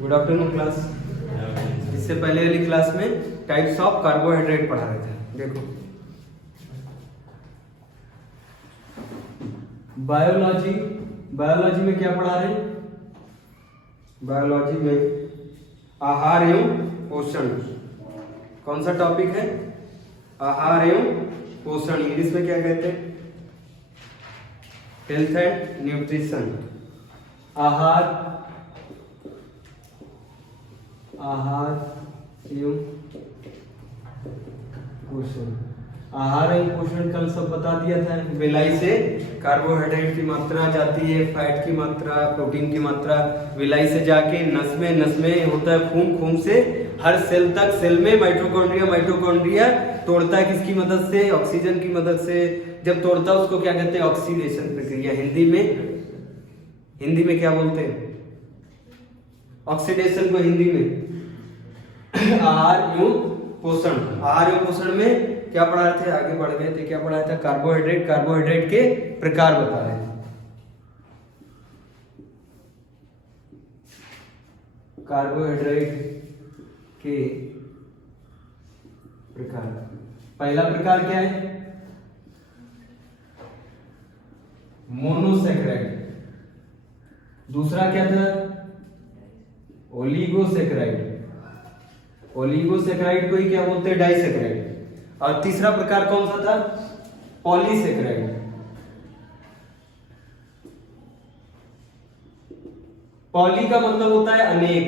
Good afternoon class. इससे पहले वाली क्लास में टाइप्स ऑफ कार्बोहाइड्रेट पढ़ा रहे थे। देखो बायोलॉजी, बायोलॉजी में क्या पढ़ा रहे हैं? बायोलॉजी में आहार एवं पोषण। कौन सा टॉपिक है? आहार एवं पोषण। इंग्लिश में क्या कहते हैं? Health and nutrition. आहार, आहार एवं पोषण। आहार एवं पोषण कल सब बता दिया था। विलाई से कार्बोहाइड्रेट की मात्रा जाती है, फैट की मात्रा, प्रोटीन की मात्रा विलाई से जाके नस में होता है खून, खून से हर सेल तक। सेल में माइटोकॉन्ड्रिया, माइटोकॉन्ड्रिया तोड़ता है किसकी मदद से? ऑक्सीजन की मदद से। जब तोड़ता है उसको क्या कहते हैं? ऑक्सीडेशन प्रक्रिया। हिंदी में क्या बोलते हैं? ऑक्सीडेशन को हिंदी में आहार एवं पोषण। आहार एवं पोषण में क्या पढ़ाए थे? आगे बढ़ गए थे, क्या पढ़ाया था? कार्बोहाइड्रेट, कार्बोहाइड्रेट के प्रकार बता रहे थे। कार्बोहाइड्रेट के प्रकार। पहला प्रकार क्या है? मोनोसैकेराइड। दूसरा क्या था? ओलिगोसैकेराइड। ओलिगोसैकेराइड को ही क्या बोलते हैं? डाइसैकेराइड। और तीसरा प्रकार कौन सा था? पॉलीसैकेराइड। पॉली का मतलब होता है अनेक।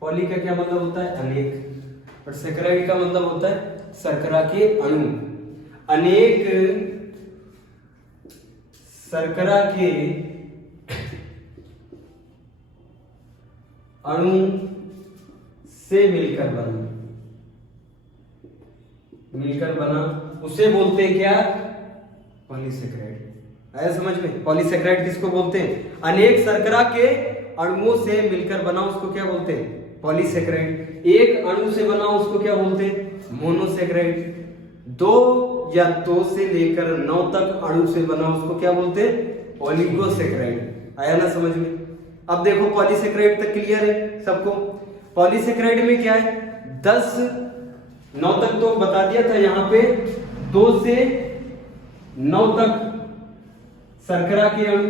पॉली का क्या मतलब होता है? अनेक। और सैकेराइड का मतलब होता है शर्करा के अणु। अनेक शर्करा के अणु से मिलकर बना उसे बोलते हैं क्या? पॉलीसैकेराइड। आया समझ में? पॉलीसैकेराइड किसको बोलते हैं? अनेक शर्करा के अणुओं से मिलकर बना उसको क्या बोलते हैं? पॉलीसैकेराइड। एक अणु से बना उसको क्या बोलते हैं? मोनोसैकेराइड। दो या दो से लेकर 9 तक अणु से बना उसको क्या बोलते हैं? ओलिगोसैकेराइड। आया ना समझ में? अब देखो पॉलीसैकेराइड तक क्लियर है सबको? पॉलीसैकेराइड में क्या है? 10 9 तक तो बता दिया था। यहाँ पे 2 से 9 तक शर्करा के अणु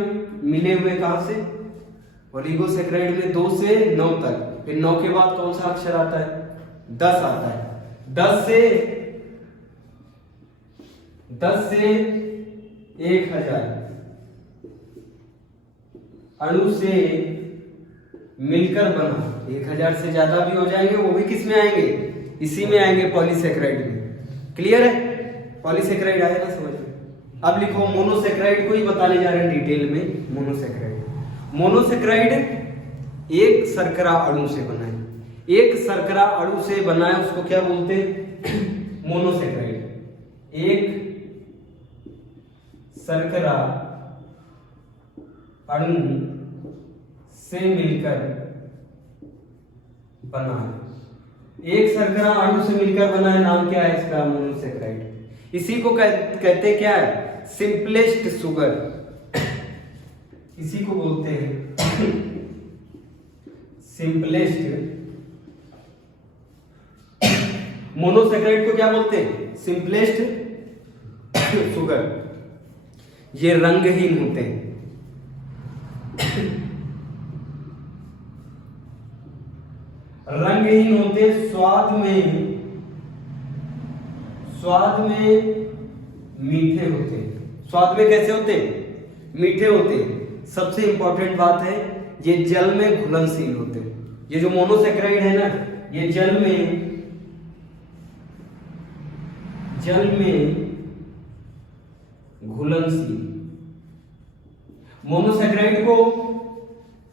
मिले हुए। कहां से? ओलिगोसैकेराइड में 2 से 9 तक। फिर 9 के बाद कौन सा अक्षर आता है? 10 आता है। 10 से 1000 अणु से मिलकर बना। 1000 से ज्यादा भी हो जाएंगे, वो भी किस में आएंगे? इसी में आएंगे, पॉलीसैकेराइड में। क्लियर है? पॉलीसैकेराइड आया ना समझ में? अब लिखो मोनोसैकेराइड को ही बताने जा रहे हैं डिटेल में। मोनोसैकेराइड एक शर्करा अणु से बना है। एक शर्करा अणु से बना है उसको क्या बोलते हैं? मोनोसैकेराइड। एक शर्करा अणु से मिलकर बना है। एक शर्करा अणु से मिलकर बना है, नाम क्या है इसका? मोनोसैकेराइड। इसी को कहते क्या है? Simplest sugar. इसी को बोलते हैं सिंपलेस्ट। मोनोसैकेराइड को क्या बोलते हैं? Simplest sugar. ये रंगहीन होते हैं। रंगहीन होते, स्वाद में मीठे होते। स्वाद में कैसे होते? मीठे होते। सबसे इंपॉर्टेंट बात है, ये जल में घुलनशील होते। ये जो मोनोसैकेराइड है ना, ये जल में घुलनशील। मोनोसैकेराइड को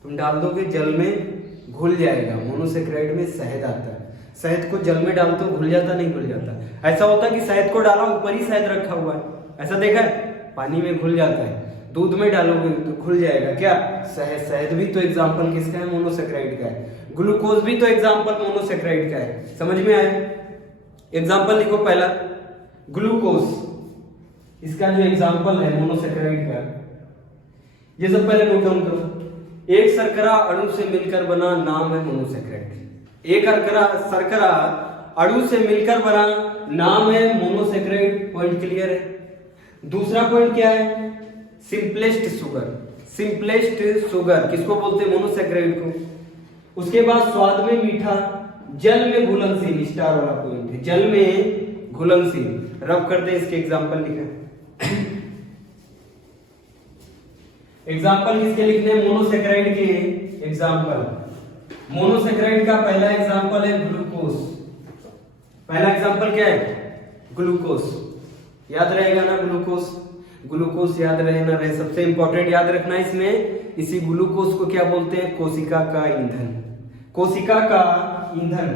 तुम डाल दोगे जल में घुल जाएगा। मोनोसैकेराइड में शहद आता है। शहद को जल में डालते हो घुल जाता? नहीं घुल जाता। ऐसा होता है कि शहद को डाला, ऊपर ही शहद रखा हुआ है, ऐसा देखा है? पानी में घुल जाता है। दूध में डालोगे तो खुल जाएगा क्या? शहद। शहद भी तो एग्जाम्पल किसका है? मोनोसैकेराइड का है। ग्लूकोज भी तो एग्जाम्पल मोनोसैकेराइड का है। समझ में आया? एग्जाम्पल लिखो पहला ग्लूकोज। इसका जो एग्जाम्पल है मोनोसैकेराइड का, ये सब पहले नोट डाउन करो। एक शर्करा अणु से मिलकर बना नाम है मोनोसेक्राइड। एक शर्करा अणु से मिलकर बना नाम है मोनोसेक्राइड। पॉइंट क्लियर है। दूसरा पॉइंट क्या है? Simplest sugar. सिंपलेस्ट शुगर किसको बोलते हैं? मोनोसेक्राइड को। उसके बाद स्वाद में मीठा, जल में घुलनशील, स्टार वाला पॉइंट है, जल में घुलनशील। रब करते इसके एग्जांपल लिखे। एग्जाम्पल किसके लिखने हैं? मोनोसेक्राइड के एग्जाम्पल। मोनोसेक्राइड का पहला एग्जाम्पल है ग्लूकोज। पहला एग्जाम्पल क्या है? ग्लूकोज। याद रहेगा ना ग्लूकोज? ग्लूकोज याद रहे ना रहे, सबसे इंपॉर्टेंट याद रखना इसमें, इसी ग्लूकोज को क्या बोलते हैं? कोशिका का ईंधन। कोशिका का ईंधन।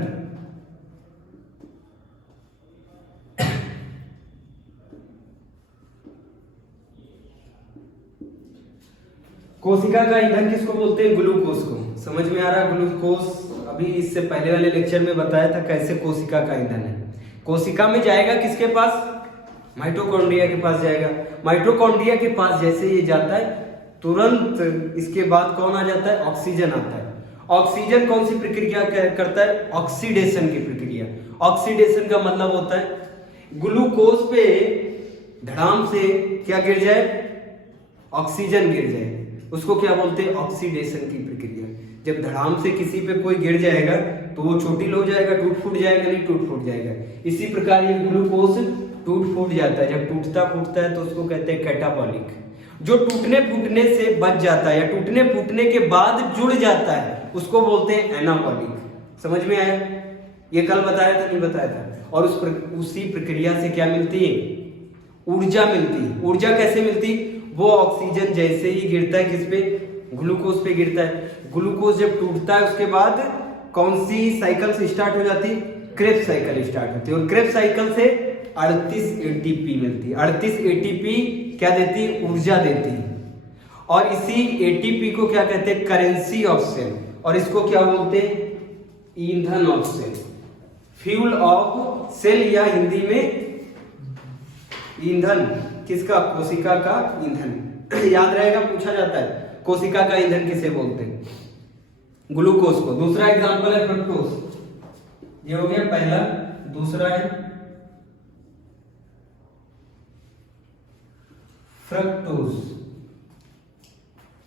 कोशिका का ईंधन किसको बोलते हैं? ग्लूकोज को। समझ में आ रहा? ग्लूकोज अभी इससे पहले वाले लेक्चर में बताया था कैसे कोशिका का ईंधन है। कोशिका में जाएगा किसके पास? माइटोकॉन्ड्रिया के पास जाएगा। माइटोकॉन्ड्रिया के पास जैसे ये जाता है, तुरंत इसके बाद कौन आ जाता है? ऑक्सीजन आता है। ऑक्सीजन कौन सी प्रक्रिया करता है? ऑक्सीडेशन की प्रक्रिया। ऑक्सीडेशन का मतलब होता है ग्लूकोज पे धड़ाम से क्या गिर जाए? ऑक्सीजन गिर जाए, उसको क्या बोलते हैं? ऑक्सीडेशन की प्रक्रिया। जब धड़ाम से किसी पे कोई गिर जाएगा तो वो चोटिल हो जाएगा, टूट फूट जाएगा, नहीं टूट फूट जाएगा। इसी प्रकार ये ग्लूकोज टूट फूट जाता है। जब टूटता फूटता है तो उसको कहते हैं कैटाबॉलिक। जो टूटने फूटने से बच जाता है या टूटने फूटने के बाद जुड़ जाता है उसको बोलते हैं एनाबॉलिक। समझ में आया? ये कल बताया था, नहीं बताया था? और उसी प्रक्रिया से क्या मिलती है? ऊर्जा मिलती है। ऊर्जा कैसे मिलती? वो ऑक्सीजन जैसे ही गिरता है किस पे? ग्लूकोज पे गिरता है। ग्लूकोज जब टूटता है उसके बाद कौन सी साइकिल से स्टार्ट हो जाती? क्रेब्स साइकिल स्टार्ट होती है। और क्रेब्स साइकिल से 38 एटीपी मिलती है। 38 एटीपी क्या देती? ऊर्जा देती है। और इसी एटीपी को क्या कहते हैं? Currency of cell. और इसको क्या बोलते हैं? ईंधन of cell, fuel of cell, या हिंदी में ईंधन किसका? कोशिका का ईंधन। याद रहेगा, पूछा जाता है कोशिका का ईंधन किसे बोलते हैं? ग्लूकोज को। दूसरा एग्जांपल है फ्रक्टोज। ये हो गया पहला। दूसरा है फ्रक्टोज।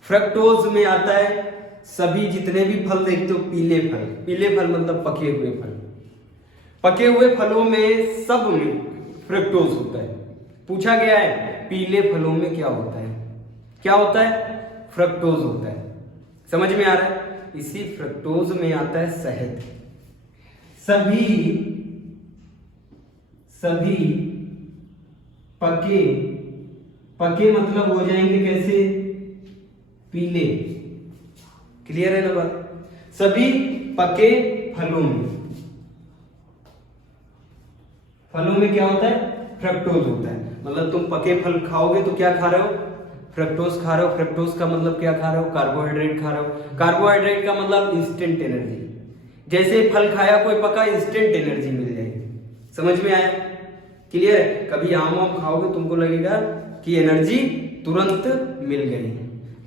फ्रक्टोज में आता है सभी जितने भी फल देखते हो पीले फल। पीले फल मतलब पके हुए फल। पके हुए फलों में सब में फ्रक्टोज होता है। पूछा गया है पीले फलों में क्या होता है? क्या होता है? फ्रक्टोज होता है। समझ में आ रहा है? इसी फ्रक्टोज में आता है शहद। सभी पके मतलब हो जाएंगे कैसे? पीले। क्लियर है ना बात? सभी पके फलों में क्या होता है? फ्रक्टोज होता है। मतलब तुम पके फल खाओगे तो क्या खा रहे हो? फ्रक्टोज खा रहे हो। फ्रक्टोज का मतलब क्या खा रहे हो? कार्बोहाइड्रेट खा रहे हो। कार्बोहाइड्रेट का मतलब इंस्टेंट एनर्जी। जैसे फल खाया कोई पका, इंस्टेंट एनर्जी मिल जाएगी। समझ में आया? क्लियर है? कभी आम खाओगे तुमको लगेगा कि एनर्जी तुरंत मिल गई,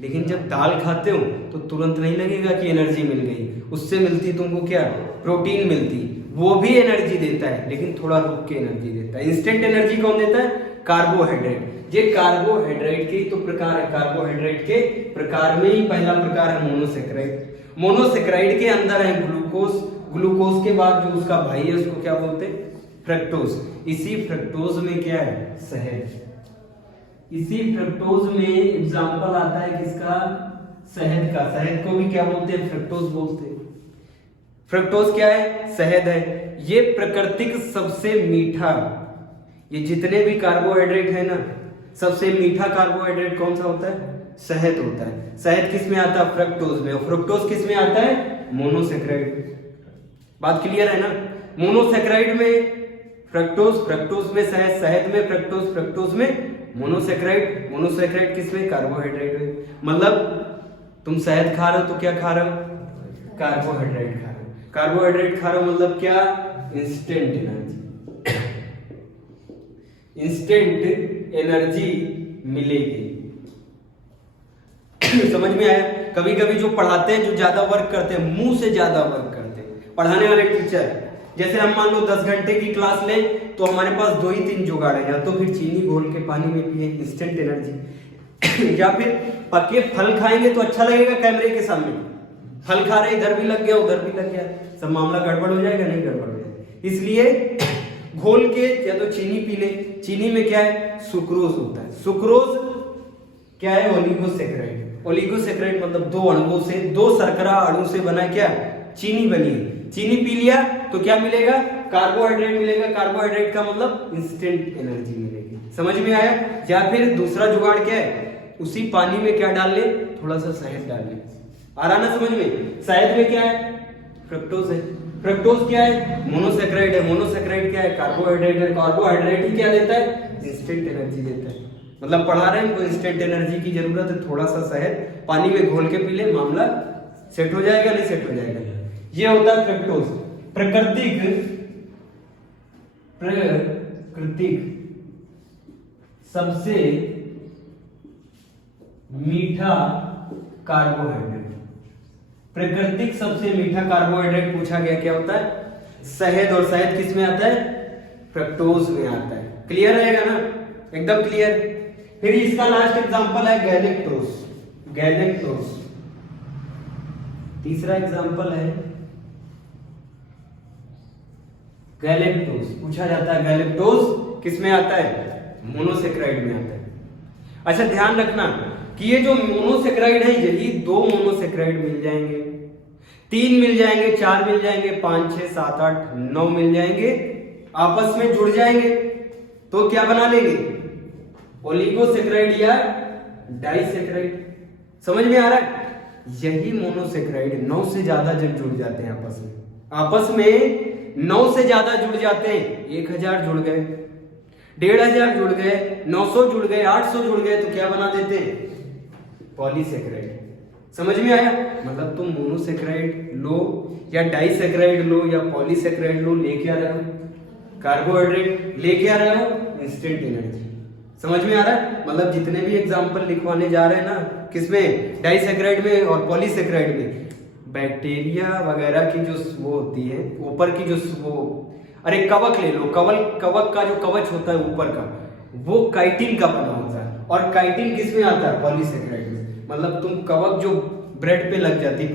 लेकिन जब दाल खाते हो तो तुरंत नहीं लगेगा कि एनर्जी मिल गई। उससे मिलती तुमको क्या? प्रोटीन मिलती। वो भी एनर्जी देता है लेकिन थोड़ा रुक के एनर्जी देता है। इंस्टेंट एनर्जी कौन देता है? कार्बोहाइड्रेट। ये कार्बोहाइड्रेट के तो प्रकार है। कार्बोहाइड्रेट के प्रकार में ही पहला प्रकार है मोनोसेक्राइड। मोनोसेक्राइड के अंदर है ग्लूकोज। ग्लूकोज के बाद जो उसका भाई है उसको क्या बोलते हैं? फ्रक्टोज। इसी फ्रक्टोज में क्या है? शहद। इसी फ्रक्टोज में एग्जाम्पल आता है किसका? शहद का। शहद को भी क्या बोलते हैं? फ्रक्टोज बोलते हैं। फ्रक्टोज क्या है? शहद है। ये प्राकृतिक सबसे मीठा, ये जितने भी कार्बोहाइड्रेट है ना, सबसे मीठा कार्बोहाइड्रेट कौन सा होता है? शहद होता है। शहद किस में आता है? फ्रक्टोज में। और फ्रक्टोज किस में आता है? मोनोसेक्राइड। बात क्लियर है ना? मोनोसेक्राइड में फ्रक्टोज, फ्रक्टोज में शहद, शहद में फ्रक्टोज, फ्रक्टोज में मोनोसेक्राइड, मोनोसेक्राइड किस में? कार्बोहाइड्रेट में। मतलब तुम शहद खा रहे हो तो क्या खा रहे हो? कार्बोहाइड्रेट खा रहे हो। कार्बोहाइड्रेट खा रहे हो मतलब क्या? Instant energy. इंस्टेंट एनर्जी मिलेगी। समझ में आया? कभी कभी जो पढ़ाते हैं, जो ज्यादा वर्क करते हैं, मुंह से ज्यादा वर्क करते हैं पढ़ाने वाले टीचर। जैसे हम मान लो 10 घंटे की क्लास लें तो हमारे पास 2 ही 3 जुगाड़ है, या तो फिर चीनी घोल के पानी में पिए, इंस्टेंट एनर्जी, या फिर पके फल खाएंगे तो अच्छा लगेगा कैमरे के सामने, फल खा रहे इधर भी लग गया उधर भी लग गया, सब मामला गड़बड़ हो जाएगा, नहीं गड़बड़ हो जाएगा। इसलिए घोल के या तो चीनी पी ले। चीनी में क्या है, सुक्रोज होता है। सुक्रोज क्या है, ओलिगोसैकेराइड। ओलिगोसैकेराइड मतलब 2 अणुओं से, 2 शर्करा अणु से बना क्या, चीनी बनी। चीनी पी लिया तो क्या मिलेगा, कार्बोहाइड्रेट मिलेगा। कार्बोहाइड्रेट का मतलब इंस्टेंट एनर्जी मिलेगी। समझ में आया। या फिर दूसरा जुगाड़ क्या है, उसी पानी में क्या डाल ले, थोड़ा सा शहद डाल ले। आ रहा ना समझ में। शहद में क्या है, फ्रक्टोज है। फ्रक्टोज क्या है, मोनोसैकेराइड है। मोनोसैकेराइड क्या है, कार्बोहाइड्रेट है। कार्बोहाइड्रेट ही क्या देता है, इंस्टेंट एनर्जी देता है। मतलब पढ़ा रहे हैं तो इंस्टेंट एनर्जी की जरूरत है, थोड़ा सा शहद पानी में घोल के पी ले, मामला सेट हो जाएगा, नहीं सेट हो जाएगा। ये होता है फ्रक्टोज। प्राकृतिक सबसे मीठा कार्बोहाइड्रेट। प्राकृतिक सबसे मीठा कार्बोहाइड्रेट पूछा गया, क्या होता है, शहद। और शहद किस में आता है, फ्रक्टोज में आता है। क्लियर रहेगा ना, एकदम क्लियर। फिर इसका लास्ट एग्जांपल है गैलेक्टोज। गैलेक्टोज तीसरा एग्जांपल है गैलेक्टोज। पूछा जाता है गैलेक्टोज किस में आता है, मोनोसैकेराइड में आता है। अच्छा ध्यान रखना कि ये जो मोनोसैकेराइड है, यही 2 मोनोसैकेराइड मिल जाएंगे, 3 मिल जाएंगे, 4 मिल जाएंगे, 5, 6, 7, 8, 9 मिल जाएंगे, आपस में जुड़ जाएंगे तो क्या बना लेंगे, ओलिगोसैकेराइड या डाइसैकेराइड। समझ में आ रहा है। यही मोनोसैकेराइड 9 से ज्यादा जब जुड़ जाते हैं आपस में, आपस में 9 से ज्यादा जुड़ जाते हैं, 1000 जुड़ गए, 1500 जुड़ गए, 900 जुड़ गए, 800 जुड़ गए, तो क्या बना देते हैं, पॉलीसैकेराइड। समझ में आया। मतलब तुम मोनोसैकेराइड लो या डाइसैकेराइड लो या पॉलीसैकेराइड लो, लेके आ रहे हो कार्बोहाइड्रेट, लेके आ रहे हो इंस्टेंट एनर्जी। समझ में आ रहा है। मतलब जितने भी एग्जांपल लिखवाने जा रहे हैं ना, किसमें, डाइसैकेराइड में और पॉलीसैकेराइड में, बैक्टीरिया वगैरह की जो वो होती है ऊपर की, जो वो, अरे कवक ले लो, कवक का जो कवच होता है ऊपर का, वो काइटिन का बना होता है। और काइटिन किस में आता है, पॉलीसैकेराइड में। मतलब तुम कवक जो ब्रेड पे लग जाती,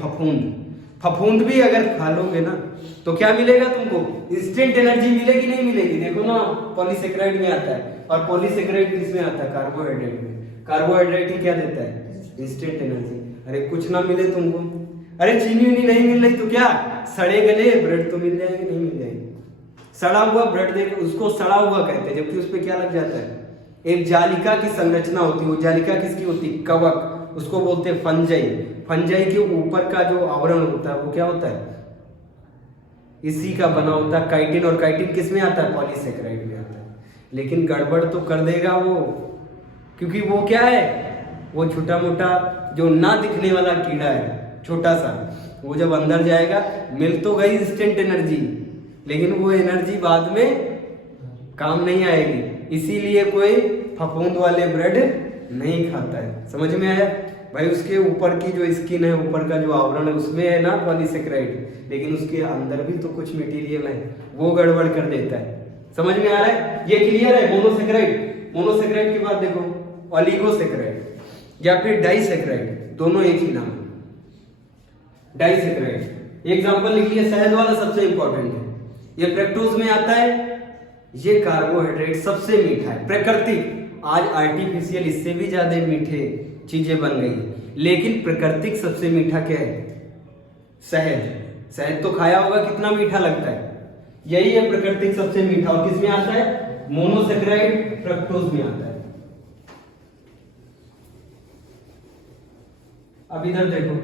फफूंद भी अगर खा लोगे ना तो क्या मिलेगा तुमको, इंस्टेंट एनर्जी मिलेगी, नहीं मिलेगी। देखो ना, पॉलीसैकेराइड में आता है। और पॉलीसैकेराइड किस में आता है, कार्बोहाइड्रेट में। कार्बोहाइड्रेट ही क्या देता है, इंस्टेंट एनर्जी। अरे कुछ ना मिले तुमको, अरे चीनी उनी नहीं मिल रही तो क्या, सड़े गले ब्रेड तो मिल जाएंगे, नहीं मिल जाएंगे। सड़ा हुआ ब्रेड देख, उसको सड़ा हुआ कहते हैं, जबकि उस पे क्या लग जाता है, एक जालिका की संरचना होती है। वो जालिका किसकी होती है, कवक, उसको बोलते हैं फंजाई। फंजाई के ऊपर का जो आवरण होता है वो क्या होता है, इसी का बना होता है काइटिन। और काइटिन किस में आता है, पॉलीसैकेराइड में आता है। लेकिन गड़बड़ तो कर देगा वो, क्योंकि वो क्या है, वो छोटा मोटा जो ना दिखने वाला कीड़ा है, छोटा सा, वो जब अंदर जाएगा, मिल तो गई इंस्टेंट एनर्जी, लेकिन वो एनर्जी बाद में काम नहीं आएगी। इसीलिए कोई फफूंद वाले ब्रेड नहीं खाता है। समझ में आया भाई। उसके ऊपर की जो स्किन है, ऊपर का जो आवरण है, उसमें है ना पॉलीसैकेराइड, लेकिन उसके अंदर भी तो कुछ मटेरियल है, वो गड़बड़ कर देता है। समझ में आ रहा है, ये क्लियर है। मोनोसैकेराइड, मोनोसैकेराइड के बाद देखो ओलिगोसैकेराइड या फिर डाइसैकेराइड, दोनों एक ही नाम है, डाइसैकेराइड। एग्जांपल लिखिए, शहद वाला सबसे इंपॉर्टेंट है, ये फ्रक्टोज में आता है। ये कार्बोहाइड्रेट सबसे मीठा है, प्राकृतिक। आज आर्टिफिशियल इससे भी ज्यादा मीठे चीजें बन गई, लेकिन प्राकृतिक सबसे मीठा क्या है, शहद। शहद तो खाया होगा, कितना मीठा लगता है, यही है प्राकृतिक सबसे मीठा। और किस में आता है, मोनोसैकेराइड फ्रक्टोज में आता है। अब इधर देखो,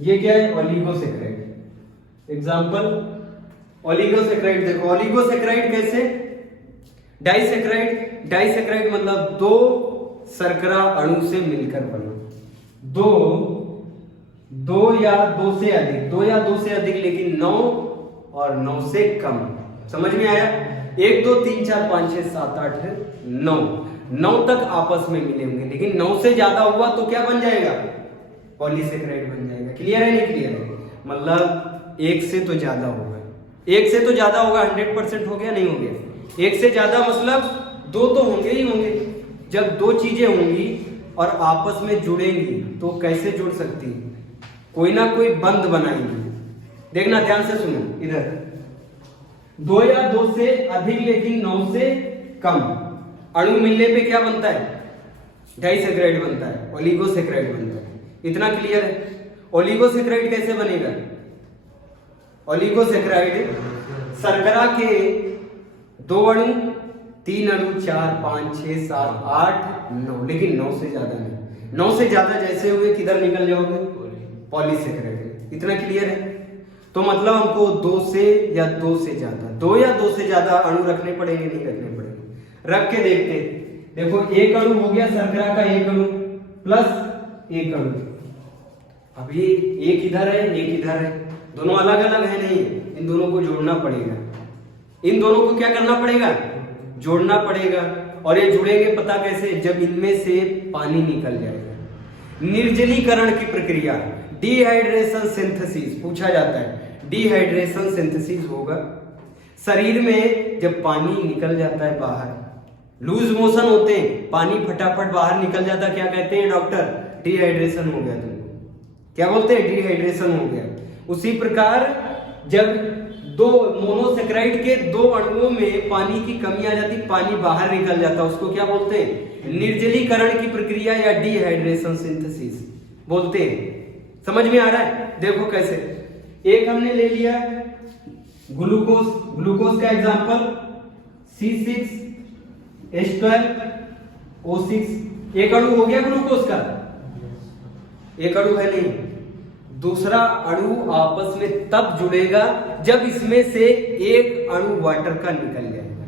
ये क्या है, ओलिगोसैकेराइड। एग्जांपल ओलिगोसैकेराइड देखो, ओलिगोसैकेराइड कैसे, डाइसैकेराइड, डाइसैकेराइड मतलब 2 शर्करा अणु से मिलकर बना, दो या दो से अधिक, लेकिन 9 और 9 से कम। समझ में आया। 1 2 3 4 5 6 7 8 9 तक आपस में मिले होंगे, लेकिन 9 से ज्यादा हुआ तो क्या बन जाएगा, पॉलीसेकेराइड बन जाएगा। क्लियर है नहीं क्लियर है? मतलब एक से तो ज्यादा होगा, एक से तो ज्यादा होगा, 100% हो गया नहीं हो गया? एक से ज्यादा मतलब दो तो होंगे ही होंगे। जब दो चीजें होंगी और आपस में जुड़ेंगी तो कैसे जुड़ सकती है? कोई ना कोई बंध बनाएंगी। देखना ध्यान से सुनो इधर, दो या दो से अधिक लेकिन 9 से कम अणु मिलने पे क्या बनता है? डाइसेकेराइड बनता है, ओलिगोसेकेराइड बनता है। इतना क्लियर है? ओलिगोसेकेराइड कैसे बनेगा? ओलिगोसेकेराइड शर्करा के 2 अणु, 3 अणु, 4, 5, 6, 7, 8, 9, लेकिन 9 से ज्यादा नहीं। 9 से ज्यादा जैसे हुए किधर निकल जाओगे? पॉलीसेकेराइड। इतना क्लियर है? तो मतलब हमको 2 से या 2 से ज्यादा, 2 या 2 से ज्यादा अणु रखने पड़ेंगे नहीं रखने पड़ेंगे? रख के देखते हैं। देखो एक अणु हो गया शर्करा का, एक अणु प्लस एक अणु। अब ये एक इधर है एक इधर है, दोनों अलग अलग है नहीं, इन दोनों को जोड़ना पड़ेगा। इन दोनों को क्या करना पड़ेगा? जोड़ना पड़ेगा। और ये जुड़ेंगे पता कैसे? जब इनमें से पानी निकल जाएगा। निर्जलीकरण की प्रक्रिया, डिहाइड्रेशन सिंथेसिस पूछा जाता है। डिहाइड्रेशन सिंथेसिस होगा शरीर में जब पानी निकल जाता है बाहर, लूज मोशन होते हैं, पानी फटाफट बाहर निकल जाता, क्या कहते हैं डॉक्टर? डिहाइड्रेशन हो गया तुमको। क्या बोलते हैं? डिहाइड्रेशन हो गया। उसी प्रकार जब दो मोनोसेकेराइड के 2 अणुओं में पानी की कमी आ जाती, पानी बाहर निकल जाता, उसको क्या बोलते हैं? निर्जलीकरण की प्रक्रिया या डिहाइड्रेशन सिंथेसिस बोलते हैं। समझ में आ रहा है? देखो कैसे, एक हमने ले लिया ग्लूकोज, ग्लूकोज का एग्जांपल C6H12O6, एक अणु हो गया ग्लूकोज का, एक अणु है नहीं। दूसरा अणु आपस में तब जुड़ेगा जब इसमें से एक अणु वाटर का निकल जाएगा।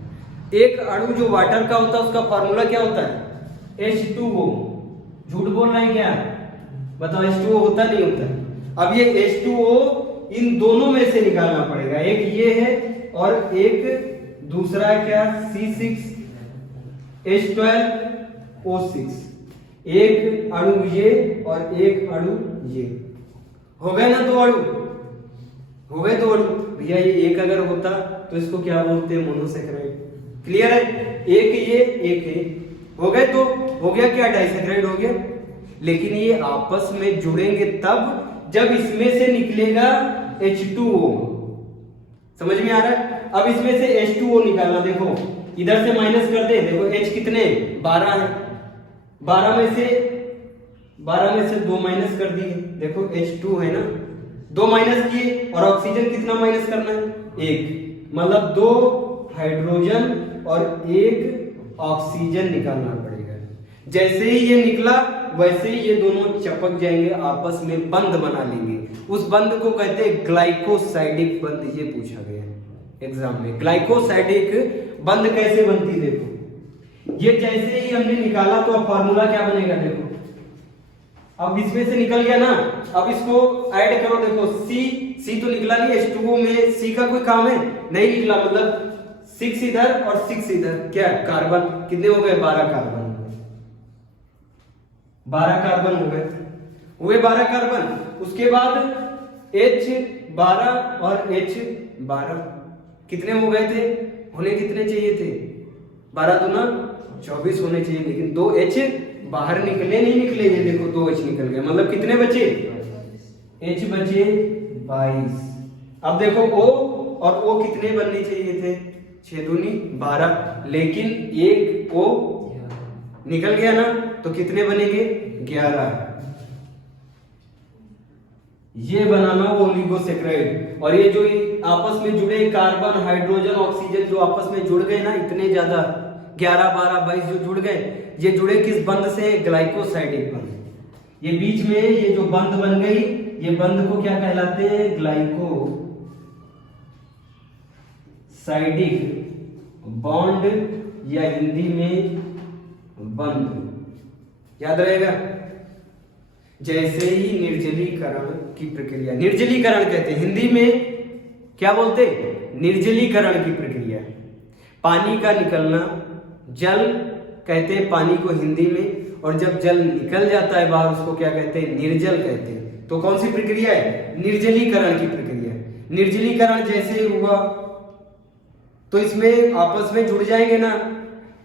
एक अणु जो वाटर का होता है उसका फॉर्मूला क्या होता है? H2O। झूठ बोल रहे हैं क्या? बताओ, H2O होता नहीं होता? अब ये H2O इन दोनों में से निकालना पड़ेगा, एक ये है और एक दूसरा है क्या? C6H12O6। एक अणु ये और एक अणु ये, हो गए ना 2 अणु? हो गए 2 अणु। भैया ये एक अगर होता तो इसको क्या बोलते हैं? मोनोसेकेराइड। क्लियर है? एक ये एक है, हो गए तो हो गया क्या? डाइसेकेराइड हो गया। लेकिन ये आपस में जुड़ेंगे तब जब इसमें से निकलेगा H2O। समझ में आ रहा है? अब इसमें से H2O निकालना, देखो इधर से माइनस कर दे, देखो H कितने? 12 है। 12 में से 2 माइनस कर दिए, देखो H2 है ना, 2 माइनस किए। और ऑक्सीजन कितना माइनस करना है? 1, मतलब 2 हाइड्रोजन और 1 ऑक्सीजन निकालना पड़ेगा। जैसे ही ये निकला वैसे ही ये दोनों चिपक जाएंगे, आपस में बंध बना लेंगे। उस बंध को कहते हैं ग्लाइकोसाइडिक बंध। ये पूछा गया एग्जाम में, ग्लाइकोसाइडिक बंध कैसे बनती? देखो ये जैसे ही हमने निकाला तो अब फॉर्मूला क्या बनेगा? देखो अब इसमें से निकल गया ना, अब इसको ऐड करो। देखो C तो निकला नहीं, H2O में C का कोई काम है? नहीं निकला, मतलब 6 इधर और 6 इधर, क्या कार्बन कितने हो गए? 12 कार्बन। 12 कार्बन हो गए, हुए 12 कार्बन। उसके बाद H12 और H12 कितने हो गए थे? होने कितने चाहिए थे? 12 दूना 24 होने चाहिए, लेकिन 2 H बाहर निकले नहीं निकले। ये देखो 2 H निकल गए, मतलब कितने बचे? H बचे 22। अब देखो O और O कितने बनने चाहिए थे? 6 दूनी 12, लेकिन एक O निकल गया ना, तो कितने बनेंगे? 11। ये बनाना वो ओलिगोसेकेराइड। और ये जो आपस में जुड़े कार्बन, हाइड्रोजन, ऑक्सीजन जो आपस में जुड़ गए ना, इतने ज्यादा 11, 12, 22 जो जुड़ गए, ये जुड़े किस बंध से? ग्लाइकोसाइडिक बंध। ये बीच में ये जो बंध बन गई, ये बंध को क्या कहलाते हैं? ग्लाइकोसाइडिक बॉन्ड, या हिंदी में बंध। याद रहेगा? जैसे ही निर्जलीकरण की प्रक्रिया, निर्जलीकरण कहते हैं हिंदी में, क्या बोलते? निर्जलीकरण की प्रक्रिया, पानी का निकलना, जल कहते हैं पानी को हिंदी में, और जब जल निकल जाता है बाहर उसको क्या कहते हैं, निर्जल कहते हैं। तो कौन सी प्रक्रिया है, निर्जलीकरण की प्रक्रिया। निर्जलीकरण जैसे ही हुआ तो इसमें आपस में जुड़ जाएंगे ना,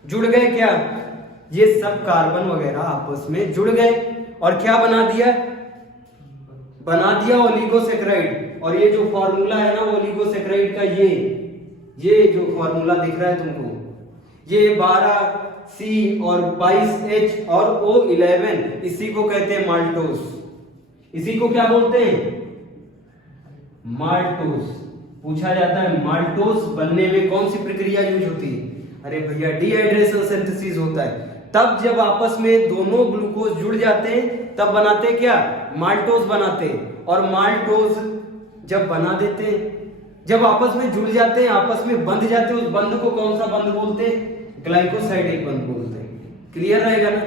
जुड़ गए क्या, ये सब कार्बन वगैरह आपस में जुड़ गए और क्या बना दिया, बना दिया ओलिगोसैकेराइड। और ये जो फॉर्मूला है ना ओलिगोसैकेराइड का, ये जो फॉर्मूला दिख रहा है तुमको, ये 12C और 22H और O11, इसी को कहते हैं माल्टोस। इसी को क्या बोलते हैं, माल्टोस। पूछा जाता है माल्टोस बनने में कौन सी प्रक्रिया यूज होती है, अरे भैया डिहाइड्रेशन सिंथेसिस होता है। तब जब आपस में दोनों ग्लूकोज जुड़ जाते हैं तब बनाते क्या, माल्टोस बनाते हैं। और माल्टोस जब बना देते हैं, जब आपस में जुड़ जाते हैं, आपस में बंध जाते हैं, उस बंध को कौन सा बंध बोलते हैं, ग्लाइकोसाइडिक बंध बोलते हैं। क्लियर रहेगा ना।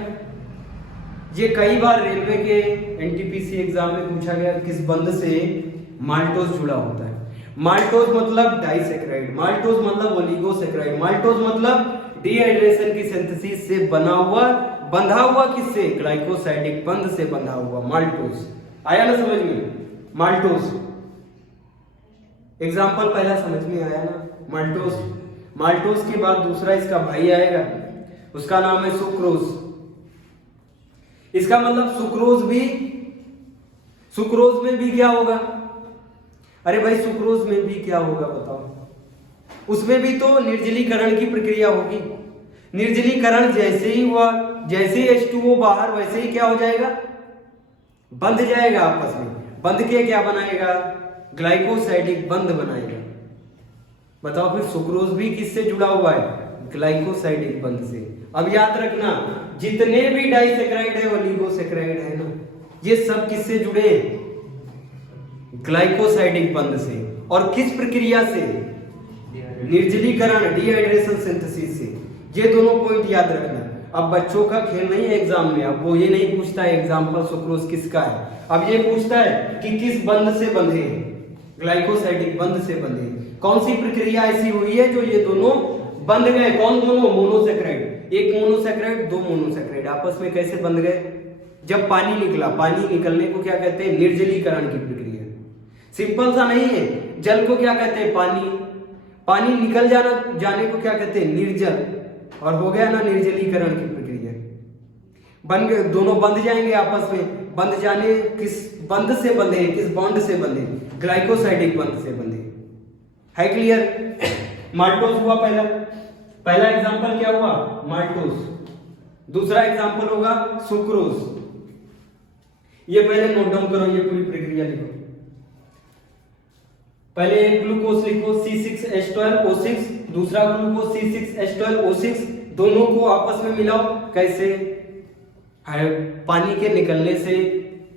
ये कई बार रेलवे के एनटीपीसी एग्जाम में पूछा गया किस बंध से माल्टोस जुड़ा होता है। माल्टोस मतलब डाइसैकेराइड, माल्टोस मतलब ओलिगोसैकेराइड, माल्टोस मतलब डिहाइड्रेशन की सिंथेसिस से बना हुआ, बंधा हुआ किससे, ग्लाइकोसाइडिक बंध से बंधा हुआ माल्टोस। आया ना समझ में, माल्टोस। एग्जाम्पल पहला समझ में आया ना, माल्टोस। माल्टोस के बाद दूसरा इसका भाई आएगा, उसका नाम है सुक्रोज। इसका मतलब सुक्रोज में भी क्या होगा, अरे भाई सुक्रोज में भी क्या होगा बताओ, उसमें भी तो निर्जलीकरण की प्रक्रिया होगी। निर्जलीकरण जैसे ही हुआ, जैसे ही H2O बाहर, वैसे ही क्या हो जाएगा, बंध जाएगा आपस में। बंध के क्या बनाएगा, ग्लाइकोसाइडिक बंध बनाएगा। बताओ फिर सुक्रोज भी किससे जुड़ा हुआ है, ग्लाइकोसाइडिक बंध से। अब याद रखना जितने भी डाइसैकेराइड है ओलिगोसैकेराइड है ना, ये सब किससे जुड़े हैं, ग्लाइकोसाइडिक बंध से। और किस प्रक्रिया से, निर्जलीकरण, डिहाइड्रेशन सिंथेसिस से। ये दोनों पॉइंट याद रखना। अब बच्चों का खेल नहीं है एग्जाम में, अब वो ये नहीं पूछता है एग्जाम्पल सुक्रोज किसका है, अब ये पूछता है कि किस बंध से बंधे, ग्लाइकोसाइडिक बंध से बंधे। कौन सी प्रक्रिया ऐसी हुई है जो ये दोनों बंध गए, कौन दोनों, मोनोसैकेराइड। एक मोनोसैकेराइड, दो मोनोसैकेराइड आपस में कैसे बंध गए, जब पानी निकला। पानी निकलने को क्या कहते हैं, निर्जलीकरण की प्रक्रिया। सिंपल सा नहीं है, जल को क्या कहते हैं, पानी। पानी निकल जाने को क्या कहते हैं, निर्जल। और हो गया ना निर्जलीकरण की प्रक्रिया, बन गए, दोनों बंध जाएंगे आपस में। बंध जाने, किस बंध से बंधे, किस बॉन्ड से बंधे, ग्लाइकोसाइडिक बंध से बंधे। है क्लियर। माल्टोस हुआ पहला एग्जांपल क्या हुआ, माल्टोस। दूसरा एग्जांपल होगा सुक्रोज। ये पहले नोट डाउन करो, ये पूरी प्रक्रिया लिखो। पहले एक ग्लूकोज लिखो C6H12O6, दूसरा ग्लूकोज C6H12O6, दोनों को आपस में मिलाओ। कैसे, पानी के निकलने से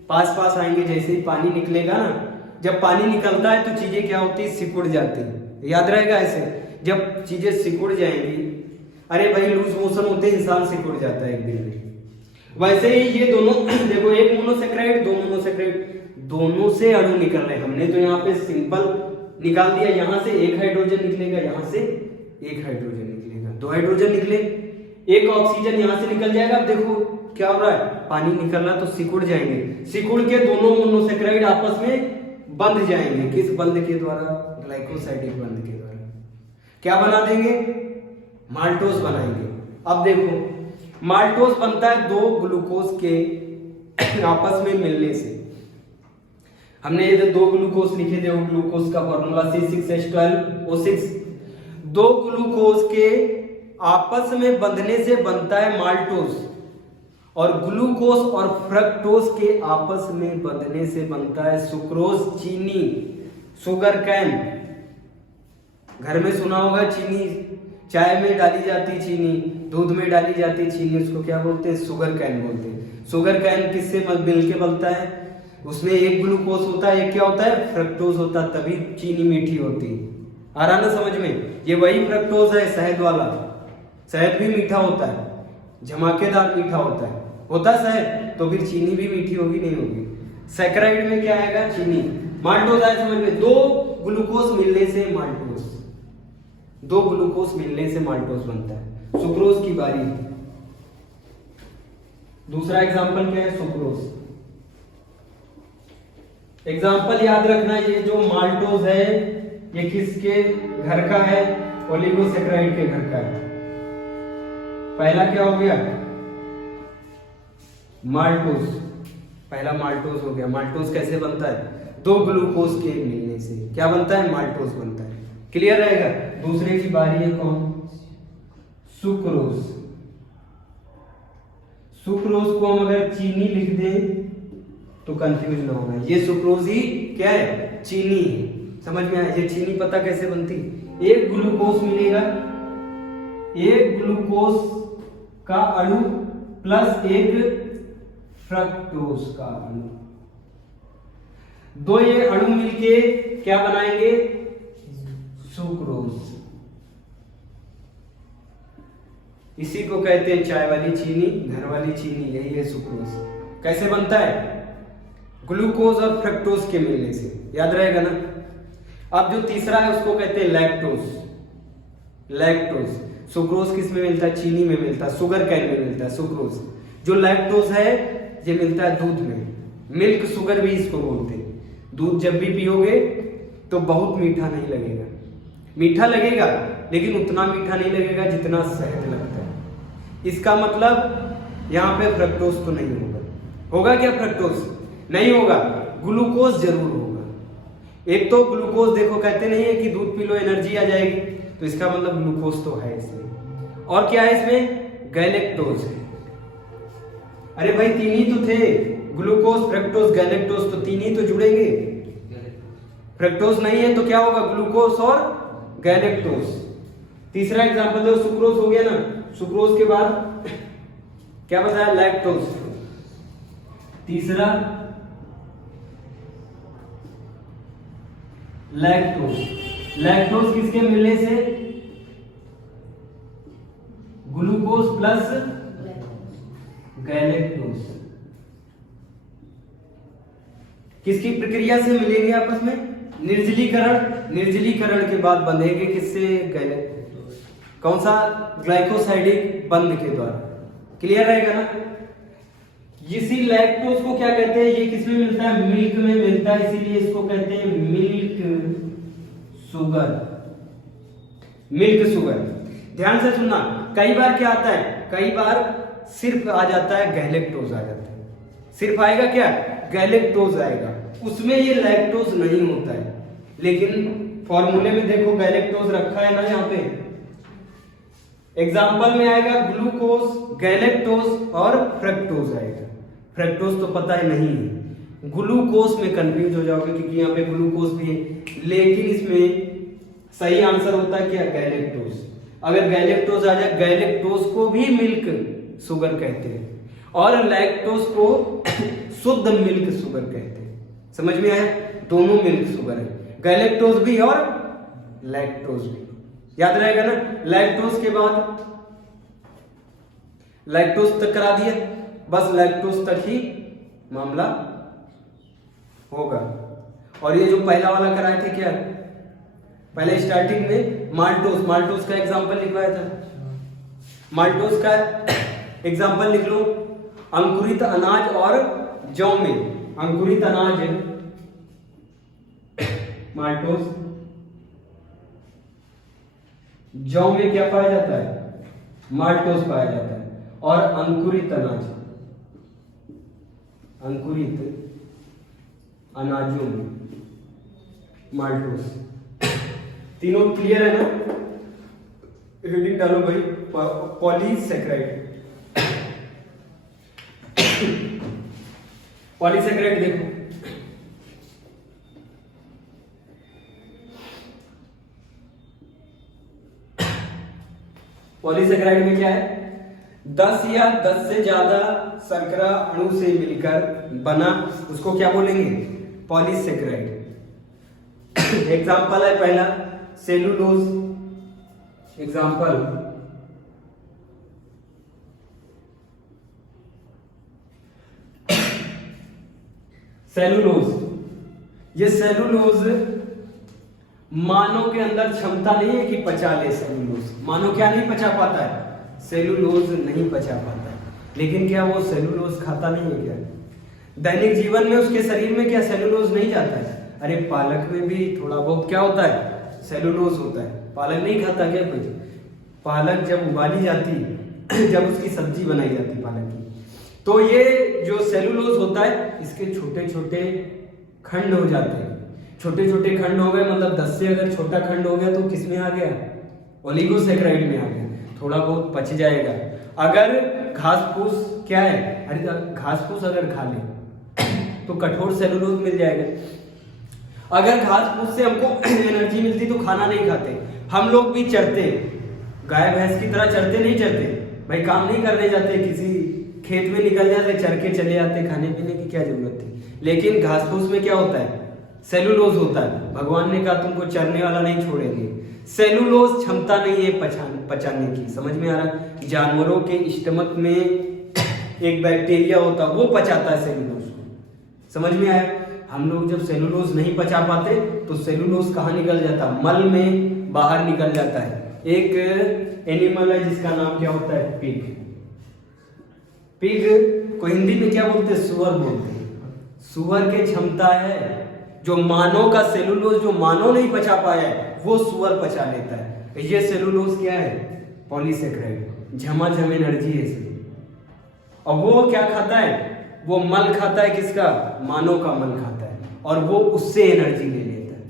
पास आएंगे। जैसे ही पानी निकलेगा ना, जब पानी निकलता है तो चीजें क्या होती है, सिकुड़ जाती है। याद रहेगा ऐसे, जब चीजें सिकुड़ जाएंगी, अरे भाई लूज मोशन होते इंसान सिकुड़ जाता है एक दिन में। वैसे ही ये दोनों देखो, एक मोनोसैकेराइड, दो मोनोसैकेराइड, दोनों से अणु निकल रहे। हमने तो यहाँ पे सिंपल निकाल दिया, यहां से एक हाइड्रोजन निकलेगा, यहां से एक हाइड्रोजन निकलेगा, दो हाइड्रोजन निकले, एक ऑक्सीजन यहां से निकल जाएगा। अब देखो क्या हो रहा है, पानी निकल रहा तो सिकुड़ जाएंगे, सिकुड़ के दोनों मोनोसैकेराइड आपस में बंध जाएंगे। किस बंध के द्वारा, ग्लाइकोसाइडिक बंध के द्वारा। क्या बना देंगे, माल्टोस बनाएंगे। अब देखो माल्टोस बनता है दो ग्लूकोज के आपस में मिलने से। हमने ये दो ग्लूकोज लिखे थे, वो ग्लूकोज का फॉर्मूला C6H12O6। दो ग्लूकोज के आपस में बंधने से बनता है माल्टोस, और ग्लूकोज और फ्रक्टोज के आपस में बंधने से बनता है सुक्रोज, चीनी, शुगर कैन। घर में सुना होगा चीनी, चाय में डाली जाती चीनी, दूध में डाली जाती चीनी, उसको क्या बोलते हैं, शुगर कैन बोलते हैं। शुगर कैन किससे मिलके बनता है, उसमें एक ग्लूकोज होता है, एक क्या होता है, फ्रक्टोज होता है, तभी चीनी मीठी होती है। आ रहा ना समझ में, ये वही फ्रक्टोज है शहद वाला। शहद भी मीठा होता है, धमाकेदार मीठा होता है शहद, तो फिर चीनी भी मीठी होगी नहीं होगी। सैकराइड में क्या आएगा, चीनी। माल्टोज आए समझ में, दो ग्लूकोज मिलने से माल्टोज, दो ग्लूकोज मिलने से माल्टोज बनता है। सुक्रोज की बारी, दूसरा एग्जाम्पल क्या है, सुक्रोज। एग्जाम्पल याद रखना, ये जो माल्टोज है ये किसके घर का है, ओलिगोसैकेराइड के घर का है। पहला क्या हो गया, माल्टोज, पहला माल्टोज हो गया। माल्टोज कैसे बनता है, दो ग्लूकोज के मिलने से क्या बनता है, माल्टोज बनता है। क्लियर रहेगा। दूसरे की बारी है कौन, सुक्रोज। सुक्रोज को हम अगर चीनी लिख दें तो कंफ्यूज ना होना, ये सुक्रोज ही क्या है, चीनी है। समझ में आया, ये चीनी पता कैसे बनती, एक ग्लूकोज मिलेगा, एक ग्लूकोज का अणु प्लस एक फ्रक्टोज का अणु, दो ये अणु मिलके क्या बनाएंगे, सुक्रोज। इसी को कहते हैं चाय वाली चीनी, घर वाली चीनी, यही है सुक्रोज। कैसे बनता है, ग्लूकोज और फ्रक्टोज के मिलने से, याद रहेगा ना। अब जो तीसरा है उसको कहते हैं लैक्टोज। लैक्टोज, सुक्रोज किस में मिलता है, चीनी में मिलता है, शुगर कैन में मिलता है सुक्रोज। जो लैक्टोज है ये मिलता है दूध में, मिल्क शुगर भी इसको बोलते हैं। दूध जब भी पियोगे तो बहुत मीठा नहीं लगेगा, मीठा लगेगा लेकिन उतना मीठा नहीं लगेगा जितना शहद लगता है। इसका मतलब यहाँ पे फ्रक्टोज तो नहीं होगा। होगा क्या फ्रक्टोज, नहीं होगा, ग्लूकोज जरूर होगा। एक तो ग्लूकोज देखो, कहते नहीं है कि दूध पी लो एनर्जी आ जाएगी, तो इसका मतलब ग्लूकोज तो है इसमें। और क्या है इसमें, गैलेक्टोज है। अरे भाई तीन ही तो थे, ग्लूकोज फ्रक्टोज गैलेक्टोज, तो तीन ही तो जुड़ेंगे। फ्रक्टोज नहीं है तो क्या होगा, ग्लूकोज और गैलेक्टोज। तीसरा एग्जांपल दो, सुक्रोज हो गया ना, सुक्रोज के बाद क्या बताया, लैक्टोज। तीसरा लैक्टोज। लैक्टोज किसके मिलने से, ग्लूकोज प्लस गैलेक्टोज। किसकी प्रक्रिया से मिलेंगे आपस में, निर्जलीकरण। निर्जलीकरण के बाद बंधेंगे किससे, गैलेक्टोज। कौन सा, ग्लाइकोसाइडिक बंध के द्वारा। क्लियर रहेगा ना। इसी लैक्टोज को क्या कहते हैं, ये किसमें मिलता है, मिल्क में मिलता है, इसीलिए इसको कहते हैं मिल्क शुगर। मिल्क शुगर, ध्यान से सुनना। कई बार क्या आता है, कई बार सिर्फ आ जाता है गैलेक्टोज आ जाता है, सिर्फ आएगा क्या, गैलेक्टोज आएगा, उसमें ये लैक्टोज नहीं होता है। लेकिन फॉर्मूले में देखो गैलेक्टोज रखा है ना यहाँ पे। एग्जाम्पल में आएगा ग्लूकोज, गैलेक्टोज और फ्रक्टोज आएगा। फ्रक्टोज तो पता है नहीं है, ग्लूकोज में कंफ्यूज हो जाओगे क्योंकि यहाँ पे ग्लूकोज भी है, लेकिन इसमें सही आंसर होता है क्या, गैलेक्टोज। अगर गैलेक्टोज आ जाए, गैलेक्टोज को भी मिल्क शुगर कहते हैं और लैक्टोज को शुद्ध मिल्क शुगर कहते हैं। समझ में आया, दोनों मिल्क शुगर है, गैलेक्टोज भी और लैक्टोज भी। याद रहेगा ना। लैक्टोज के बाद, लैक्टोज तक करा दिया, बस लैक्टोज तक ही मामला होगा। और ये जो पहला वाला कराए थे क्या, पहले स्टार्टिंग में माल्टोज, माल्टोज का एग्जांपल लिखवाया था। माल्टोज का एग्जांपल लिख लो, अंकुरित अनाज और जौ में। अंकुरित अनाज माल्टोज, जौ में क्या पाया जाता है, माल्टोज पाया जाता है। और अंकुरित अनाज, अंकुरित अनाजों में माल्टोज। तीनों क्लियर है ना। हेडिंग डालो भाई, पॉलीसैकेराइड। पॉलीसैकेराइड देखो, पॉलीसैकेराइड में क्या है, 10 या 10 से ज्यादा शर्करा अणु से मिलकर बना, उसको क्या बोलेंगे, पॉलीसैकेराइड। एग्जाम्पल है पहला सेलुलोज। Example cellulose. ये सेलुलोज मानव के अंदर क्षमता नहीं है कि पचा ले। सेलुलोज मानव क्या नहीं पचा पाता है, सेलुलोज नहीं पचा पाता है। लेकिन क्या वो सेलुलोज खाता नहीं है क्या? दैनिक जीवन में उसके शरीर में क्या सेलुलोज नहीं जाता है? अरे पालक में भी थोड़ा बहुत क्या होता है? सेलुलोज होता है। पालक नहीं खाता क्या कुछ? पालक जब उबाली जाती जब उसकी सब्जी बनाई जाती पालक की, तो ये जो सेलुलोज होता है इसके छोटे छोटे खंड हो जाते हैं। छोटे छोटे खंड हो गए मतलब 10 से अगर छोटा खंड हो गया तो किस में आ गया? ओलिगोसैकेराइड में आ गया। थोड़ा बहुत पच जाएगा। अगर घास फूस क्या है, अरे घास फूस अगर खा ले तो कठोर सेलुलोज मिल जाएगा। अगर घास फूस से हमको एनर्जी मिलती तो खाना नहीं खाते। हम लोग भी चरते, गाय भैंस की तरह चरते नहीं चरते भाई, काम नहीं करने जाते, किसी खेत में निकल जाते, चर के चले आते, खाने पीने की क्या जरूरत थी। लेकिन घास फूस में क्या होता है? सेलुलोज होता है। भगवान ने कहा तुमको चरने वाला नहीं छोड़ेंगे। सेलुलोज क्षमता नहीं है पचाने की। समझ में आ रहा? जानवरों के स्टमक में एक बैक्टीरिया होता है, वो पचाता है सेलुलोज को। समझ में आया? हम लोग जब सेलुलोज नहीं पचा पाते तो सेलुलोज कहाँ निकल जाता? मल में बाहर निकल जाता है। एक एनिमल है जिसका नाम क्या होता है? पिग। पिग को हिंदी में क्या बोलते हैं? सुअर बोलते हैं। सुअर की क्षमता है जो मानव का सेलुलोज जो मानव नहीं पचा पाया है वो सुअर पचा लेता है। ये सेलुलोज क्या है? पॉलीसेकेराइड, झमाझम एनर्जी है इसमें। और वो क्या खाता है? वो मल खाता है। किसका? मानव का मल खाता है और वो उससे एनर्जी ले लेता है।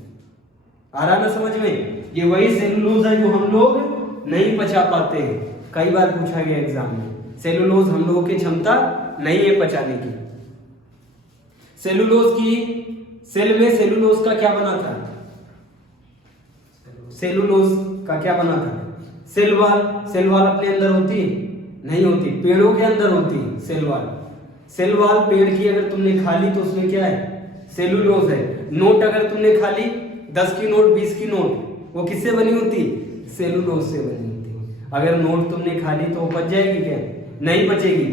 आ रहा ना समझ में? ये वही सेलुलोज है जो हम लोग नहीं पचा पाते हैं। कई बार पूछा गया एग्जाम में, सेलुलोज हम लोगों की क्षमता नहीं है पचाने की। सेलुलोज की सेल में सेलुलोज का क्या बना था? सेलुलोज का क्या बना था? Cell wall. सेल वॉल अपने अंदर होती नहीं होती, पेड़ों के अंदर होती सेल वॉल। सेल वॉल पेड़ की अगर तुमने खा ली तो उसमें क्या है? सेलुलोज है। नोट अगर तुमने खा ली 10 की नोट 20 की नोट, वो किससे बनी होती? सेलुलोज से बनी होती। अगर नोट तुमने खा ली तो वो पच जाएगी क्या? नहीं पचेगी।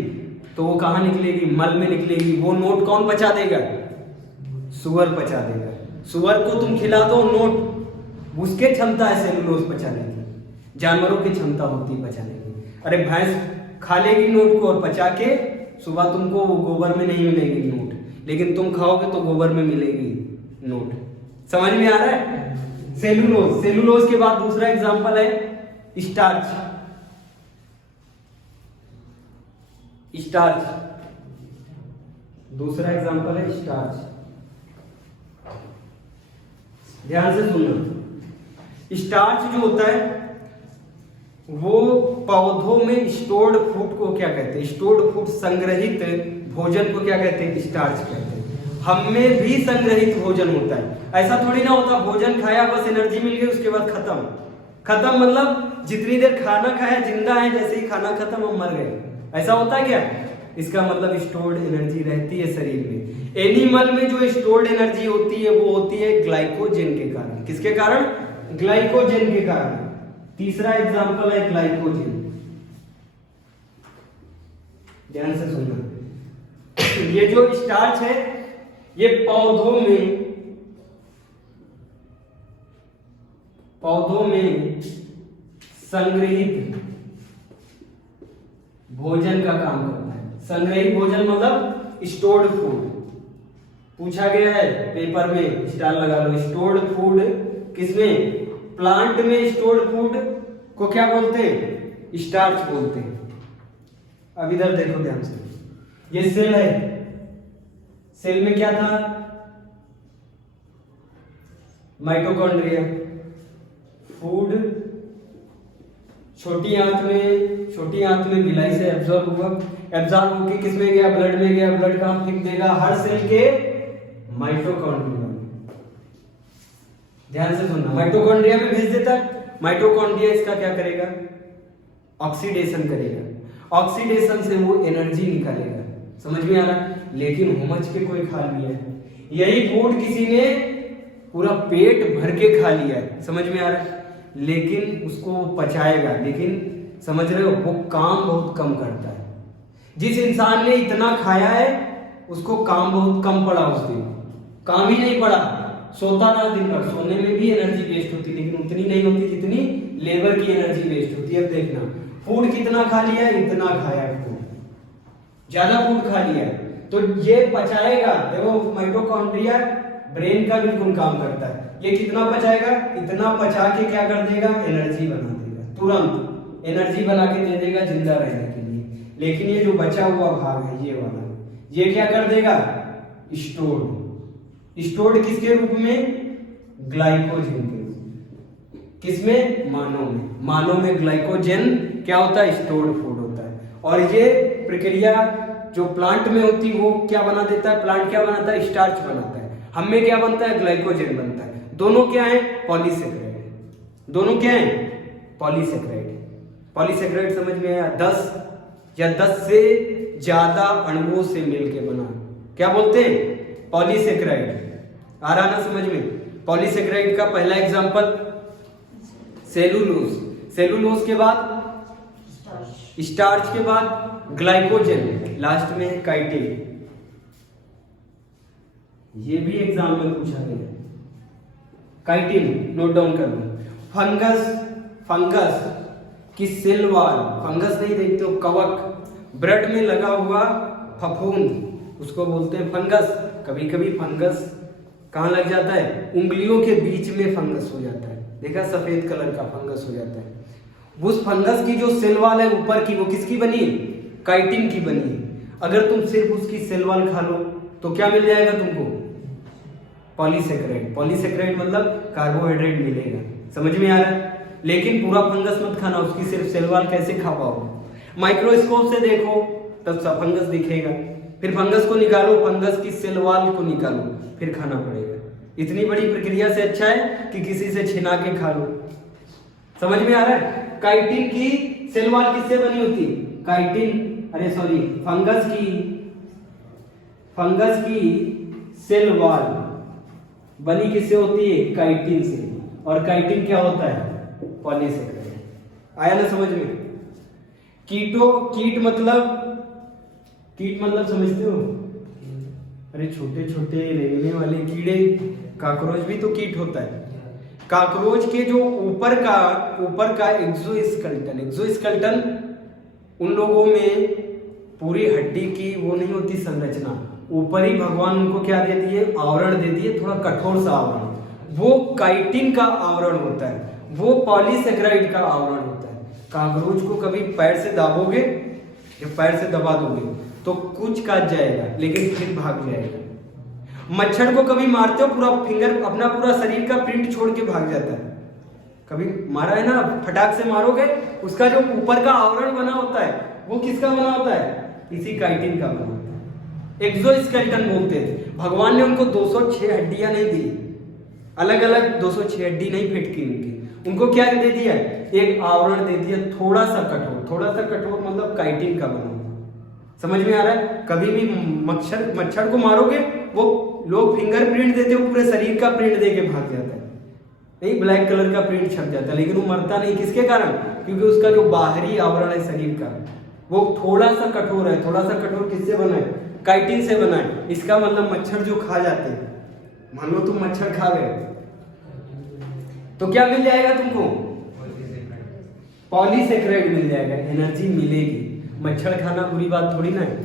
तो वो कहाँ निकलेगी? मल में निकलेगी। वो नोट कौन पचा देगा? सुअर पचा देगा। सुअर को तुम खिला दो नोट, उसके क्षमता है सेलुलोज पचाने की। जानवरों की क्षमता होती है पचाने की। अरे भैंस खा लेगी नोट को और पचा के सुबह तुमको गोबर में नहीं मिलेगी नोट, लेकिन तुम खाओगे तो गोबर में मिलेगी नोट। समझ में आ रहा है? सेलुलोज। सेलुलोज के बाद दूसरा एग्जांपल है स्टार्च। स्टार्च दूसरा एग्जांपल है स्टार्च। ध्यान से सुनना। स्टार्च जो होता है वो पौधों में स्टोर्ड फूड को क्या कहते हैं? स्टोर्ड फूड, संग्रहित भोजन को क्या कहते हैं? स्टार्च कहते हैं। हम में भी संग्रहित भोजन होता है। ऐसा थोड़ी ना होता भोजन खाया बस एनर्जी मिल गई उसके बाद खत्म। खत्म मतलब जितनी देर खाना खाया जिंदा है, जैसे ही खाना खत्म हम मर गए, ऐसा होता है क्या? इसका मतलब स्टोर्ड एनर्जी रहती है शरीर में। एनिमल में जो स्टोर्ड एनर्जी होती है वो होती है ग्लाइकोजन के कारण। किसके कारण? ग्लाइकोजन के कारण। तीसरा एग्जांपल है ग्लाइकोजन। ध्यान से सुनना। ये जो स्टार्च है ये पौधों में संग्रहित भोजन का काम करता है। संग्रहित भोजन मतलब स्टोर्ड फूड। पूछा गया है पेपर में, स्टार लगा लो। स्टोर्ड फूड किसमें? प्लांट में स्टोर्ड फूड को क्या बोलते हैं? स्टार्च बोलते हैं। अब इधर देखो ध्यान से, ये सेल है। सेल में क्या था? माइटोकॉन्ड्रिया। फूड छोटी आंत में विलाई से एब्जॉर्ब हुआ, एब्जॉर्ब होकर किस में गया? ब्लड में गया। ब्लड कहां फेंक देगा? हर सेल के माइटोकॉन्ड्रिया में। ध्यान से सुनना, माइटोकॉन्ड्रिया में भेज देता है। माइटोकॉन्ड्रिया इसका क्या करेगा? ऑक्सीडेशन करेगा। ऑक्सीडेशन से वो एनर्जी निकालेगा। समझ में आ रहा? लेकिन हुमच के कोई खा लिया है, यही फूड किसी ने पूरा पेट भर के खा लिया है। समझ में आ रहा है? लेकिन उसको पचाएगा, लेकिन समझ रहे हो वो काम बहुत कम करता है। जिस इंसान ने इतना खाया है उसको काम बहुत कम पड़ा, उस दिन काम ही नहीं पड़ा, सोता रहा दिन भर। सोने में भी एनर्जी वेस्ट होती लेकिन उतनी नहीं होती जितनी लेबर की एनर्जी वेस्ट होती है। अब देखना फूड कितना खा लिया है, इतना खाया है फूड। ज्यादा फूड खा लिया तो ये पचाएगा। देखो माइटोकॉन्ड्रिया ब्रेन का बिल्कुल काम करता है। ये कितना पचाएगा, इतना पचा के क्या कर देगा, एनर्जी बना देगा, तुरंत एनर्जी बना के दे देगा जिंदा रहने के लिए। लेकिन ये जो बचा हुआ भाग है ये वाला, ये क्या कर देगा, स्टोर्ड। स्टोर्ड किसके रूप में, ग्लाइकोजन के रूप में। किसमें, मानव में। मानव में ग्लाइकोजन क्या होता है, स्टोर्ड फूड होता है। और ये प्रक्रिया जो प्लांट में होती है वो क्या बना देता है, प्लांट क्या बनाता है, स्टार्च बनाता है। हम में क्या बनता है, ग्लाइकोजन बनता है। दोनों क्या है, पॉलीसेकेराइड। दोनों क्या है, पॉलीसेकेराइड। पॉलीसेकेराइड समझ में आया, 10 या 10 से ज्यादा अणुओं से मिलके बना, क्या बोलते हैं, पॉलीसेकेराइड। आ रहा ना समझ में। पॉलीसेकेराइड का पहला एग्जांपल सेलुलोज। सेलुलोज के बाद स्टार्च के बाद ग्लाइकोजन, लास्ट में काइटिन। ये भी एग्जाम में पूछा गया, काइटिन नोट डाउन कर लो। फंगस, फंगस की सेल वॉल, फंगस नहीं देखते हो, कवक, ब्लड में लगा हुआ फफूंद, उसको बोलते हैं फंगस। कभी कभी फंगस कहाँ लग जाता है, उंगलियों के बीच में फंगस हो जाता है, देखा, सफेद कलर का फंगस हो जाता है। उस फंगस की जो सेल वॉल है ऊपर की, वो किसकी बनी है, काइटिन की बनी है। अगर तुम सिर्फ उसकी सेल वॉल खा लो तो क्या मिल जाएगा तुमको, पॉलीसेकेराइड। पॉलीसेकेराइड मतलब कार्बोहाइड्रेट मिलेगा, समझ में आ रहा है। लेकिन पूरा फंगस मत खाना, उसकी सिर्फ सेल वॉल कैसे खा पाओगे, माइक्रोस्कोप से देखो तब सब फंगस दिखेगा। फिर फंगस को निकालो, फंगस की सेल वॉल को निकालो, फिर खाना पड़ेगा। इतनी बड़ी प्रक्रिया से अच्छा है कि किसी से छिना के खा लो। समझ में आ रहा है। काइटिन की सेल वॉल किससे बनी होती है, काइटिन, अरे सॉरी, फंगस की सेल वॉल बनी किससे होती है, काइटिन से। और काइटिन क्या होता है, पॉलीसेकेराइड। आया ना समझ में। कीट मतलब समझते हो, अरे छोटे छोटे रेंगने वाले कीड़े, काकरोच भी तो कीट होता है। काकरोच के जो ऊपर का एक्सोस्केलेटन, उन लोगों में पूरी हड्डी की वो नहीं होती संरचना, ऊपर ही भगवान उनको क्या दे दिए, आवरण दे दिए, थोड़ा कठोर सा आवरण, वो काइटिन का आवरण होता है, वो पॉलीसेकेराइड का आवरण होता है। काकरोच को कभी पैर से दाबोगे या पैर से दबा दोगे तो कुछ काट जाएगा लेकिन फिर भाग जाएगा। मच्छर को कभी मारते हो, पूरा फिंगर, अपना पूरा शरीर का प्रिंट छोड़ के भाग जाता है। कभी मारा है ना, फटाक से मारोगे, उसका जो ऊपर का आवरण बना होता है वो किसका बना होता है, इसी काइटिन का बना होता है। एक्सोस्केलेटन बोलते हैं। भगवान ने उनको 206 हड्डियां नहीं दी, अलग अलग 206 हड्डी नहीं फिट की उनको क्या दे दिया, एक आवरण दे दिया, थोड़ा सा कठोर मतलब काइटिन का बना। समझ में आ रहा है। कभी भी मच्छर को मारोगे, वो लोग फिंगरप्रिंट देते हो, पूरे शरीर का प्रिंट देके भाग जाता है, नहीं ब्लैक कलर का प्रिंट छप जाता है, लेकिन वो मरता नहीं। किसके कारण, क्योंकि उसका जो बाहरी आवरण है शरीर का वो थोड़ा सा कठोर है। थोड़ा सा कठोर किससे बना है, काइटिन से बना है। इसका मतलब मच्छर जो खा जाते हैं, मान लो तुम मच्छर खा गए तो क्या मिल जाएगा तुमको, पॉलीसेकेराइड मिल जाएगा, एनर्जी मिलेगी। मच्छर खाना बुरी बात थोड़ी ना है।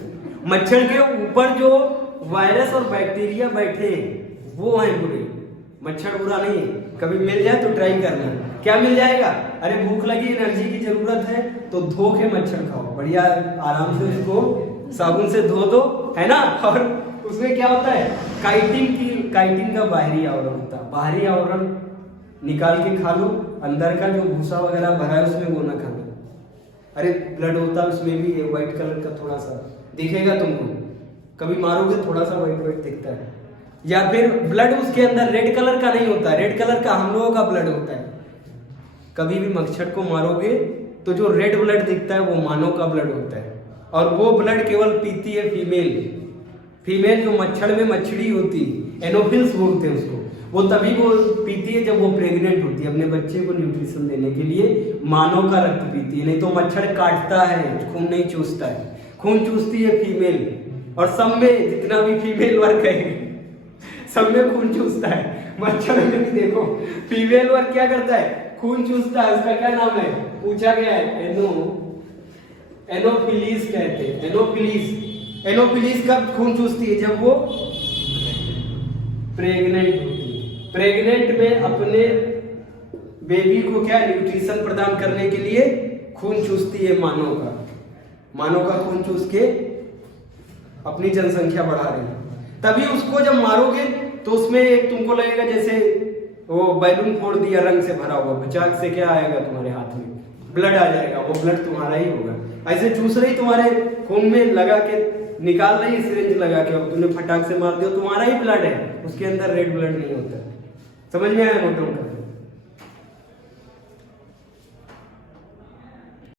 मच्छर के ऊपर जो वायरस और बैक्टीरिया बैठे हैं वो हैं बुरे, मच्छर बुरा नहीं है। कभी मिल जाए तो ट्राई करना, क्या मिल जाएगा, अरे भूख लगी, एनर्जी की जरूरत है तो धो के मच्छर खाओ, बढ़िया आराम से उसको साबुन से धो दो, है ना। और उसमें क्या होता है, काइटिन का बाहरी आवरण होता है, बाहरी आवरण निकाल के खा लो, अंदर का जो भूसा वगैरह भरा है उसमें वो ना खाना। अरे ब्लड होता है उसमें भी व्हाइट कलर का थोड़ा सा दिखेगा तुमको, कभी मारोगे थोड़ा सा व्हाइट दिखता है। या फिर ब्लड उसके अंदर रेड कलर का नहीं होता, रेड कलर का हम लोगों का ब्लड होता है। कभी भी मच्छर को मारोगे तो जो रेड ब्लड दिखता है वो मानव का ब्लड होता है, और वो ब्लड केवल पीती है फीमेल जो मच्छर में मछली होती है, एनोफिल्स बोलते हैं उसको, वो तभी वो पीती है जब वो प्रेग्नेंट होती है, अपने बच्चे को न्यूट्रिशन देने के लिए मानव का रक्त पीती है। नहीं तो मच्छर काटता है, खून नहीं चूसता है, खून चूसती है फीमेल। और सब में जितना भी फीमेल वर्ग है सब में खून चूसता है, मच्छर में भी देखो फीमेल वर्ग क्या करता है, खून चूसता है। उसका क्या नाम है, पूछा गया है, एनोफिलीज कहते हैं, एनोफिलीज। एनोफिलीज कब खून चूसती है? जब वो प्रेग्नेंट होती है। प्रेग्नेंट में अपने बेबी को क्या न्यूट्रिशन प्रदान करने के लिए खून चूसती है मानव का खून चूस के अपनी जनसंख्या बढ़ा रही है। तभी उसको जब मारोगे तो उसमें एक तुमको लगेगा जैसे वो बैलून फोड़ दिया रंग से भरा हुआ, बचाक से क्या आएगा तुम्हारे हाथ में? ब्लड आ जाएगा, वो ब्लड तुम्हारा ही होगा। ऐसे चूस रही तुम्हारे खून में लगा के निकाल रही सिरिंज लगा के, और तुमने फटाक से मार दिया, तुम्हारा ही ब्लड है, उसके अंदर रेड ब्लड नहीं होता। समझ में आया मोटो?